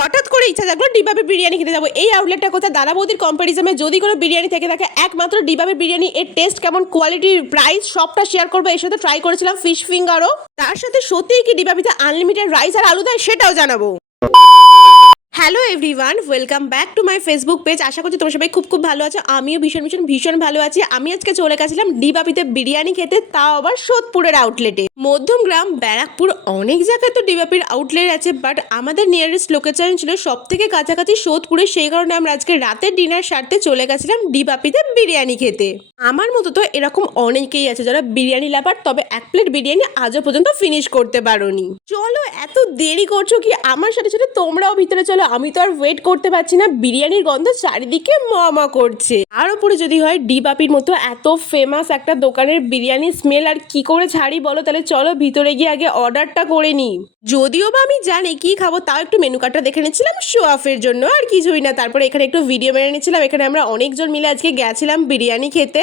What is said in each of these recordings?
হঠাৎ করে ইচ্ছা জাগলো ডিবাবের বিরিয়ানি খেতে যাবো। এই আউটলেটটা কোথায়? দাদা বৌদির কম্পারিজমে যদি কোনো বিরিয়ানি থেকে থাকে একমাত্র ডিবাবের বিরিয়ানি। এর টেস্ট কেমন, কোয়ালিটি, প্রাইস সবটা শেয়ার করবো। এর সাথে ট্রাই করেছিলাম ফিশ ফিঙ্গারও। তার সাথে সত্যিই কি ডিবাবিতে আনলিমিটেড রাইস আর আলু দেয় সেটাও জানাবো। Hello everyone, welcome back to my Facebook page. আশা করছি তোমরা সবাই খুব ভালো আছো। আমিও ভীষণ ভালো আছি। আমি আজকে চলে গেছিলাম ডিবাবিতে বিরিয়ানি খেতে, তাও আবার সোদপুরের আউটলেটে। মধ্যমগ্রাম, ব্যারাকপুর অনেক জায়গায় তো ডিবাবির আউটলেট আছে, বাট আমাদের নিয়ারেস্ট লোকেশন ছিল সব থেকে কাছাকাছি সোদপুরে। সেই কারণে আমরা আজকে রাতের ডিনার সারতে চলে গেছিলাম ডিবাবিতে বিরিয়ানি খেতে। আমার মতো তো এরকম অনেকেই আছে যারা বিরিয়ানি লাভার, তবে এক প্লেট বিরিয়ানি আজও পর্যন্ত ফিনিশ করতে পারোনি। চলো, এত দেরি করছো কি? আমার সাথে সাথে তোমরাও ভিতরে চলো। আমি তো আর ওয়েট করতে পারছি না। বিরিয়ানির গন্ধ চারিদিকে মা করছে। আর ওপরে যদি হয় ডিবাবির মতো এত ফেমাস একটা দোকানের বিরিয়ানি স্মেল আর কি করে ছাড়ি বলো? তাহলে চলো ভিতরে গিয়ে আগে অর্ডারটা করে নিই। যদিও বা আমি জানি কি খাবো, তাও একটু মেনু কার্ডটা দেখে নিচ্ছিলাম শো অফের জন্য, আর কিছুই না। তারপরে এখানে একটু ভিডিও মেরে নিচ্ছিলাম। এখানে আমরা অনেকজন মিলে আজকে গেছিলাম বিরিয়ানি খেতে।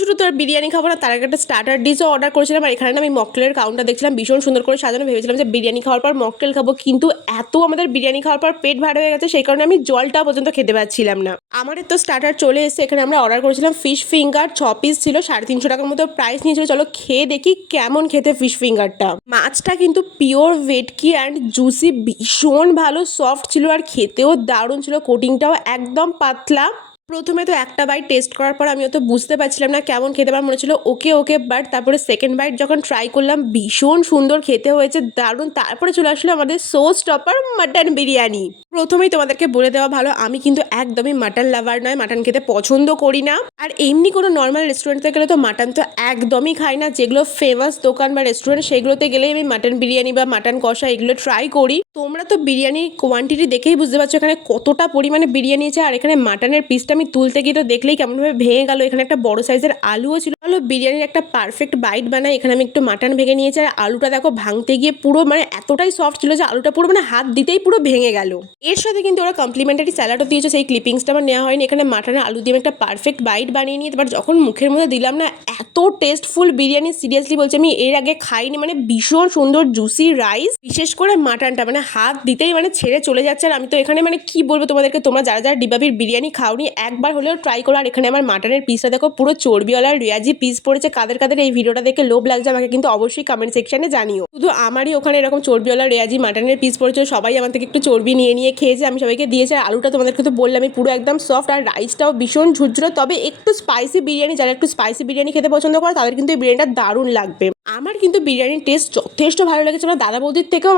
শুধু তোর বিরিয়ানি খাবো না, তার আগে একটা স্টার্টার ডিশও অর্ডার করেছিলাম। আর এখানে আমি মকটেলের কাউন্টার দেখছিলাম ভীষণ সুন্দর করে সাজানো। ভেবেছিলাম যে বিরিয়ানি খাওয়ার পর মকটেল খাবো, কিন্তু এত আমাদের বিরিয়ানি খাওয়ার পর পেট ভার হয়ে গেছে, সেই কারণে আমি জলটা পর্যন্ত খেতে পাচ্ছিলাম না। আমাদের তো স্টার্টার চলে এসেছে। এখানে আমরা অর্ডার করেছিলাম ফিশ ফিঙ্গার, 6 পিস ছিল, 350 টাকার মতো প্রাইস নিয়েছিল। চলো খেয়ে দেখি কেমন খেতে ফিশ ফিঙ্গারটা। মাছটা কিন্তু পিওর ভেটকি অ্যান্ড জুসি, ভীষণ ভালো সফট ছিল আর খেতেও দারুণ ছিল। কোটিংটাও একদম পাতলা। প্রথমে তো একটা বাইট টেস্ট করার পর আমি অত বুঝতে পারছিলাম না কেমন খেতে। আমার মনে হচ্ছিল ওকে, বাট তারপরে সেকেন্ড বাইট যখন ট্রাই করলাম ভীষণ সুন্দর খেতে হয়েছে, দারুণ। তারপরে চলে আসলো আমাদের সোস টপার মাটন বিরিয়ানি। প্রথমেই তোমাদেরকে বলে দেওয়া ভালো, আমি কিন্তু একদমই মাটন লাভার নয়, মাটন খেতে পছন্দ করি না। আর এমনি কোনো নর্মাল রেস্টুরেন্টে গেলে তো মাটন তো একদমই খাই না। যেগুলো ফেমাস দোকান বা রেস্টুরেন্ট সেগুলোতে গেলেই আমি মাটন বিরিয়ানি বা মাটন কষা এগুলো ট্রাই করি। তোমরা তো বিরিয়ানির কোয়ান্টিটি দেখেই বুঝতে পারছো এখানে কতটা পরিমাণে বিরিয়ানি আছে। আর এখানে মাটনের পিসটা আমি তুলতে গিয়ে তো দেখলেই কেমনভাবে ভেঙে গেল। এখানে একটা বড় সাইজের আলুও ছিল। বিরিয়ানির একটা পারফেক্ট বাইট বানাই। এখানে আমি একটু মাটন ভেঙে নিয়েছি, আর আলুটা দেখো ভাঙতে গিয়ে পুরো এতটাই সফট ছিল যে আলুটা পুরো হাত দিতেই পুরো ভেঙে গেল। এর সাথে কিন্তু ওরা কমপ্লিমেন্টারি স্যালাডও দিয়েছে, সেই ক্লিপিংসটা আমার নেওয়া হয়নি। এখানে মাটনের আলু দিয়ে একটা পারফেক্ট বাইট বানিয়ে নিয়ে এবার যখন মুখের মধ্যে দিলাম না, এত টেস্টফুল বিরিয়ানি, সিরিয়াসলি বলছি আমি এর আগে খাইনি। ভীষণ সুন্দর জুসি রাইস, বিশেষ করে মাটনটা হাত দিতেই ছেড়ে চলে যাচ্ছে। আর আমি তো এখানে কি বলবো তোমাদেরকে, তোমরা যারা ডিবাবির বিরিয়ানি খাওনি একবার হলেও ট্রাই করো। আর এখানে আমার মাটনের পিসটা দেখো পুরো চর্বিওয়ালা রেয়াজি পিস পড়েছে। কাদের এই ভিডিওটা দেখে লোভ লাগছে আমাকে কিন্তু অবশ্যই কমেন্ট সেকশনে জানিও। শুধু আমারই ওখানে এরকম চর্বিওয়ালা রেয়াজি মাটনের পিস পড়েছে, সবাই আমার থেকে একটু চর্বি নিয়ে খেয়েছে। আমি সবাইকে দিয়েছি। আর আলুটা তোমাদেরকে তো বললাম আমি পুরো একদম সফট, আর রাইসটাও ভীষণ ঝুরঝুরো। তবে একটু স্পাইসি বিরিয়ানি, যারা একটু স্পাইসি বিরিয়ানি খেতে পছন্দ করে তাদের কিন্তু এই বিরিয়ানিটা দারুণ লাগবে। আমার কিন্তু বিরিয়ানির টেস্ট যথেষ্ট ভালো লেগেছে। আমার দাদা বৌদির থেকেও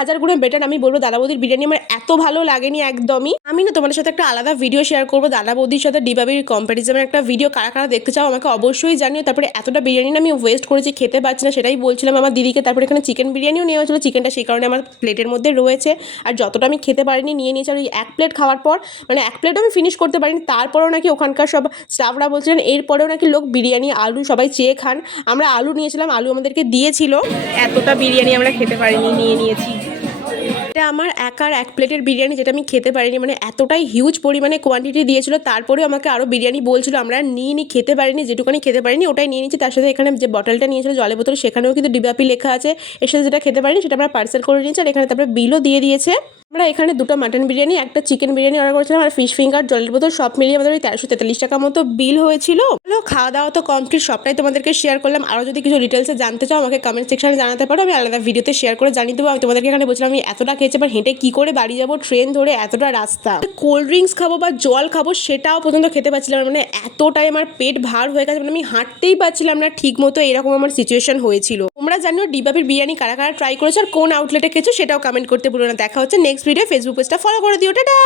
হাজার গুণে বেটার। আমি বলবো দাদা বৌদির বিরিয়ানি আমার এত ভালো লাগেনি একদমই। আমি না তোমাদের সাথে একটা আলাদা ভিডিও শেয়ার করবো দাদা বৌদির সাথে ডিবাবির কম্পারিজমের একটা ভিডিও। কারা দেখতে চাও আমাকে অবশ্যই জানিও। তারপরে এতটা বিরিয়ানি আমি ওয়েস্ট করেছি, খেতে পারছি না, সেটাই বলছিলাম আমার দিদিকে। তারপরে এখানে চিকেন বিরিয়ানিও নেওয়া হয়েছিল, চিকেনটা সেই কারণে আমার প্লেটের মধ্যে রয়েছে। আর যতটা আমি খেতে পারিনি নিয়ে নিয়েছি। আর ওই এক প্লেট খাওয়ার পর এক প্লেট আমি ফিনিশ করতে পারিনি। তারপরেও নাকি ওখানকার সব স্টাফরা বলছিলেন এরপরেও নাকি লোক বিরিয়ানি আলু সবাই চেয়ে খান। আমরা আলু নিয়েছিলাম, আলু আমাদেরকে দিয়েছিল। এতটা বিরিয়ানি আমরা খেতে পারিনি, নিয়ে নিয়েছি। এটা আমার একার এক প্লেটের বিরিয়ানি, যেটা আমি খেতে পারিনি। এতটাই হিউজ পরিমাণে কোয়ান্টিটি দিয়েছিল, তারপরেও আমাকে আরও বিরিয়ানি বলছিল। আমরা নিয়ে খেতে পারিনি, যেটুকুনি খেতে পারিনি ওটাই নিয়ে নিচ্ছি। তার সাথে এখানে যে বটলটা নিয়েছিল জলের বোতল, সেখানেও কিন্তু ডিবাপি লেখা আছে। এর সাথে যেটা খেতে পারিনি সেটা আমরা পার্সেল করে নিয়েছি। আর এখানে তারপরে বিলও দিয়ে দিয়েছে। আমরা এখানে 2টা মাটন বিরিয়ানি, একটা চিকেন বিরিয়ানি অর্ডার করেছিলাম, আর ফিশ ফিঙ্গার, জলের বোতল সব মিলিয়ে আমাদের ওই 1343 টাকা মতো বিল হয়েছিল। খাওয়া দাওয়া তো কমপ্লিট, সবটাই তোমাদেরকে শেয়ার করলাম। আরও যদি কিছু ডিটেলসে জানতে চাও আমাকে কমেন্ট সেকশনে জানাতে পারো, আমি আলাদা ভিডিওতে শেয়ার করে জানিয়ে দেবো। আমি তোমাদেরকে এখানে বলছিলাম আমি এতটা খেয়েছি, এবার হেঁটে কী করে বাড়ি যাবো, ট্রেন ধরে এতটা রাস্তা। কোল্ড ড্রিঙ্কস খাবো বা জল খাবো সেটাও পর্যন্ত খেতে পারছিলাম না। এতটাই আমার পেট ভার হয়ে গেছে, আমি হাঁটতেই পারছিলাম না ঠিক মতো, এরকম আমার সিচুয়েশন হয়েছিল। তোমরা জানো ডিবাবির বিরিয়ানি কারা ট্রাই করেছো আর কোন আউটলেটে খেয়েছো সেটাও কমেন্ট করতে ভুলো না। দেখা হচ্ছে নেক্সট ভিডিও। ফেসবুক পেজটা ফলো করে দিও। টাটা।